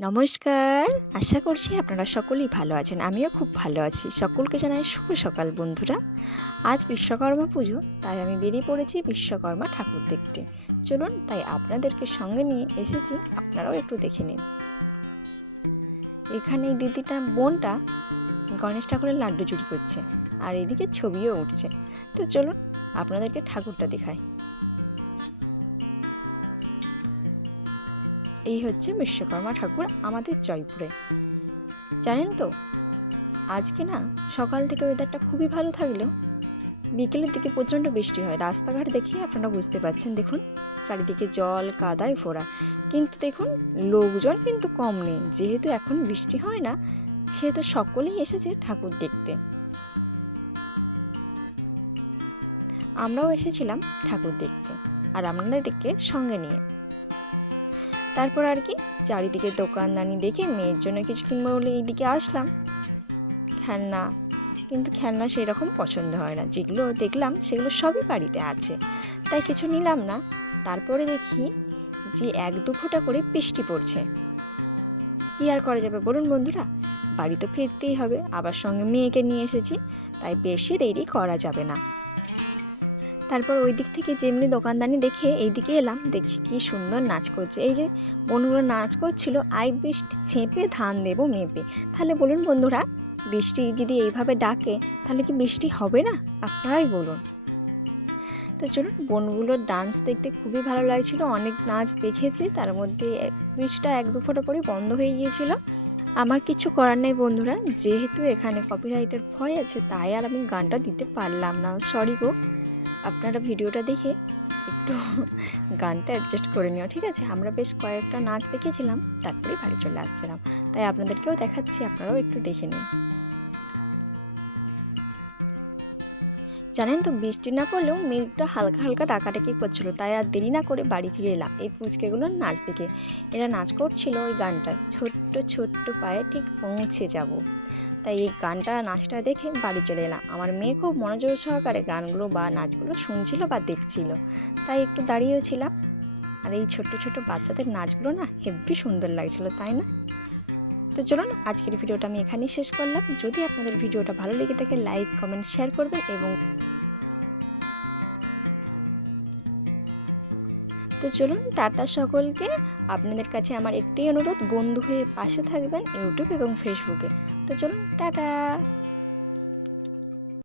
নমস্কার। আশা করছি আপনারা সকলেই ভালো আছেন। আমিও খুব ভালো আছি। সকলকে জানাই শুভ সকাল বন্ধুরা। আজ বিশ্বকর্মা পুজো, তাই আমি বেরিয়ে পড়েছি বিশ্বকর্মা ঠাকুর দেখতে। চলুন, তাই আপনাদেরকে সঙ্গে নিয়ে এসেছি। আপনারাও একটু দেখে নিন। এখানে দিদিটা বোনটা গণেশ ঠাকুরের লাড্ডু চুরি করছে। আর এদিকে ছবিও উঠছে। তো চলুন, আপনাদেরকে ঠাকুরটা দেখাই। এই হচ্ছে বিশ্বকর্মা ঠাকুর আমাদের জয়পুরে। জানেন তো, আজকে না সকাল থেকে ওয়েদারটা খুবই ভালো থাকলেও বিকেলের দিকে প্রচণ্ড বৃষ্টি হয়। রাস্তাঘাট দেখে আপনারা বুঝতে পারছেন, দেখুন চারিদিকে জল, কাদায় ভরা। কিন্তু দেখুন লোকজন কিন্তু কম নেই, যেহেতু এখন বৃষ্টি হয় না, সেহেতু সকলেই এসেছে ঠাকুর দেখতে। আমরাও এসেছিলাম ঠাকুর দেখতে, আর আপনাদেরকে সঙ্গে নিয়ে। তারপর আর কি চারিদিকে দোকানদানি দেখে মেয়ের জন্য কিছু কিনবো বলে এইদিকে আসলাম। খেলনা। কিন্তু খেলনা সেই রকম পছন্দ হয় না। যেগুলো দেখলাম সেগুলো সবই বাড়িতে আছে। তাই কিছু নিলাম না। তারপরে দেখি যে এক দু ফোঁটা করে বৃষ্টি পড়ছে। কি আর করা যাবে বলুন বন্ধুরা? বাড়ি তো ফিরতেই হবে। আবার সঙ্গে মেয়েকে নিয়ে এসেছি। তাই বেশি দেরি করা যাবে না। তারপর ওই দিক থেকে যেমনি দোকানদানি দেখে এই দিকে এলাম, দেখছি কি সুন্দর নাচ করছে। এই যে বোনগুলো নাচ করছিল, আই বৃষ্টি ছেঁপে ধান দেবো মেপে। তাহলে বলুন বন্ধুরা, বৃষ্টি যদি এইভাবে ডাকে, তাহলে কি বৃষ্টি হবে না? আপনারাই বলুন। তো চলুন, বোনগুলোর ডান্স দেখতে খুবই ভালো লাগছিল, অনেক নাচ দেখেছি, তার মধ্যে বৃষ্টিটা এক দু ফোঁটা পরে বন্ধ হয়ে গিয়েছিল। আমার কিছু করার নেই বন্ধুরা, যেহেতু এখানে কপিরাইটের ভয় আছে, তাই আর আমি গানটা দিতে পারলাম না সরি গো। আপনারা ভিডিওটা দেখে একটু গানটা অ্যাডজাস্ট করে নিও, ঠিক আছে? আমরা বেশ কয়েকটা নাচ দেখেছিলাম তারপরে বাড়ি চলে আসছিলাম। তাই আপনাদেরকেও দেখাচ্ছি, আপনারাও একটু দেখে নিন। জানেন তো, বৃষ্টি না পড়লেও মেঘটা হালকা হালকা ডাকাডাকি করছিল, তাই আর দেরি না করে বাড়ি ফিরে এলাম এই পুচকেগুলোর নাচ দেখে। এরা নাচ করছিল ওই গানটা ছোট্ট ছোট্ট পায়ে ঠিক পৌঁছে যাব। তাই এই গানটা নাচটা দেখে বাড়ি চলে এলাম। আমার মেয়ে খুব মনোযোগ সহকারে গানগুলো বা নাচগুলো শুনছিল বা দেখছিল। তাই একটু দাঁড়িয়েও ছিলাম। আর এই ছোট্ট ছোট্ট বাচ্চাদের নাচগুলো না হেব্বি সুন্দর লাগছিল, তাই না? তো চলুন, আজকের ভিডিওটা আমি এখানেই শেষ করলাম। যদি আপনাদের ভিডিওটা ভালো লেগে থাকে, লাইক, কমেন্ট, শেয়ার করবেন এবং তো চলুন টাটা সকলকে। আপনাদের কাছে আমার একটাই অনুরোধ, বন্ধু হয়ে পাশে থাকবেন ইউটিউব এবং ফেসবুকে। তো চলুন, টাটা।